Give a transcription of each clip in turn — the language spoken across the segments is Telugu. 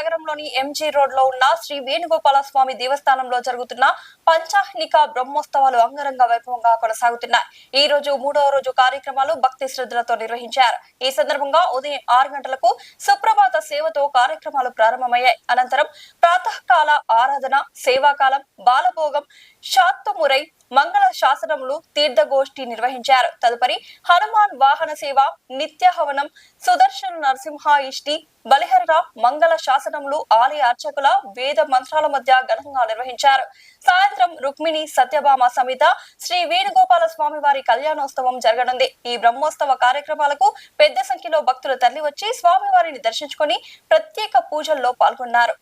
నగరంలోని ఎంజీ రోడ్ లో ఉన్న శ్రీ వేణుగోపాల స్వామి దేవస్థానంలో జరుగుతున్న పంచాహ్నిక బ్రహ్మోత్సవాలు అంగరంగ వైభవంగా కొనసాగుతున్నాయి. ఈ రోజు 3వ రోజు కార్యక్రమాలు భక్తి శ్రద్ధలతో నిర్వహించారు. ఈ సందర్భంగా ఉదయం 6 గంటలకు సుప్రభాత సేవతో కార్యక్రమాలు ప్రారంభమయ్యాయి. అనంతరం ప్రాతకాల ఆరాధన, సేవాకాలం, బాలభోగం, శాత్తమురై, మంగళ శాసనములు, తీర్థగోష్ఠి నిర్వహించారు. తదుపరి హనుమాన్ వాహన సేవ, నిత్య హవనం, సుదర్శన నరసింహ ఇష్టి, బలిహరణ, మంగళ శాసనములు, ఆలయ అర్చకుల వేద మంత్రాల మధ్య ఘనంగా నిర్వహించారు. సాయంత్రం రుక్మిణి సత్యభామ సమేత శ్రీ వేణుగోపాల స్వామి వారి కళ్యాణోత్సవం జరగనుంది. ఈ బ్రహ్మోత్సవ కార్యక్రమాలకు పెద్ద సంఖ్యలో భక్తులు తరలివచ్చి స్వామివారిని దర్శించుకుని ప్రత్యేక పూజల్లో పాల్గొన్నారు.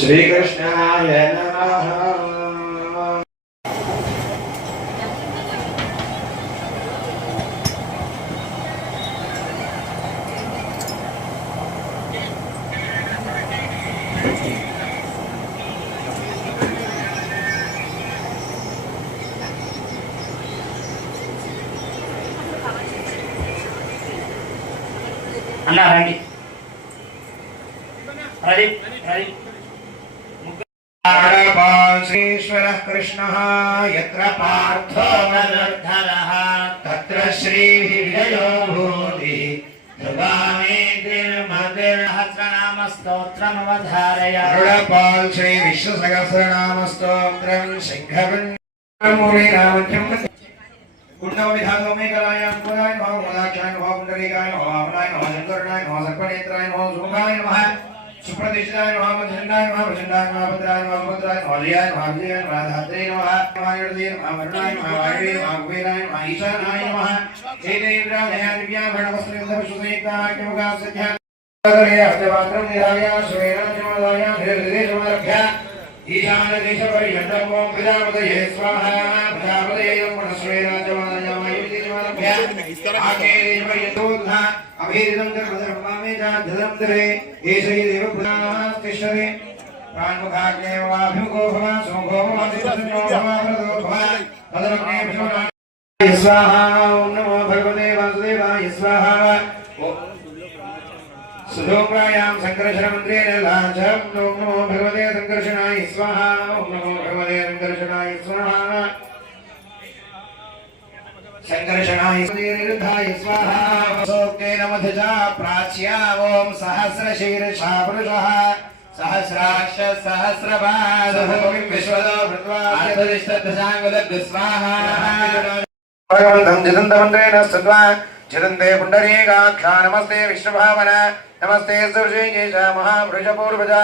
श्री कृष्णाय नमः। अन्ना रेडी रेडी रेडी श्रीश्वरः कृष्णः यत्र पार्थो नरधरः तत्र श्रीः विजयो भूति सहस्रनाम स्तोत्रमवधारय गरुडपाल श्री विष्णु सहस्रनाम स्तोत्रं सिंहवन्यं कुंडव विधातो में कलायां पुराय नमः मोदाक्षाय नमः पुंडरीकाय नमः वामनाय नमः शंकरनाय नमः सर्पनेत्राय नमः सुमुखाय नमः सुप्रतिष्ठाय नमः मधुसूदनाय नमः भजनाय नमः भद्राय नमः भद्राय नमः जयाय नमः विजयाय नमः धात्रे नमः नमः नमः वरुणाय नमः वायुवे नमः कुबेराय नमः ईशानाय नमः एतेन्द्राय दिव्याभरणवस्त्रयुक्तसंयुक्ताख्यमुखासख्या अष्टपात्रं निधाय श्वेनाचमदाय धीर्घदेशमारभ्य ईशानदेशपर्यन्तम् ओं प्रजापतये स्वाहा प्रजापतये नमः श्वेनाचमदाय वायुदेशमारभ्य आकेशपर्यन्तोद्धा अभीरिदं कर्मधर्ममे जाद्धं दरे एषै देव पुनस्तिष्ठते प्राणमुखाग्नेव वाभिमुखो भव सोमो भव दिवसन्नो भव वरदो भव पदमग्ने भीमना स्वाहा ओं नमो भगवते वासुदेवाय स्वाहा सुधोप्रायां संकर्षणमन्त्रेण लाञ्छं ओं नमो भगवते संकर्षणाय स्वाहा ओं नमो भगवते संकर्षणाय स्वाहा संकर्षणाय निरुद्धाय स्वाहा सोक्तेन मधुजा प्राच्या ओं सहस्रशीर्षा पुरुषः सहस्राक्ष सहस्रपादभूमिं विश्वदो भृत्वा स्वाहा भगवन्तं जितन्तमन्त्रेण स्तुत्वा जितन्ते पुण्डरीकाक्षा नमस्ते विष्णुभावन नमस्ते सुरजेश महापुरुषपूर्वजा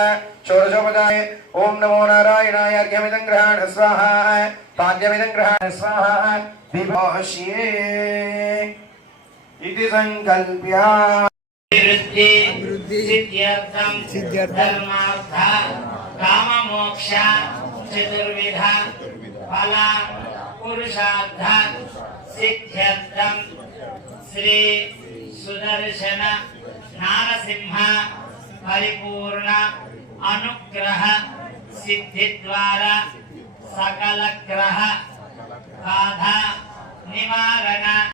षोडशोपजाय ओं नमो नारायणाय अर्घ्यमिदं गृहाण स्वाहा पाद्यमिदं गृहाण स्वाहा विभोष्ये इति संकल्प्य वृद्धि सिद्ध्यर्थं धर्मार्थ काम मोक्ष चतुर्विध फल पुरुषार्थ सिद्ध्यर्थं श्री सुदर्शन नारसिंह परिपूर्ण अनुग्रह सिद्धि द्वारा सकल ग्रह बाधा निवारण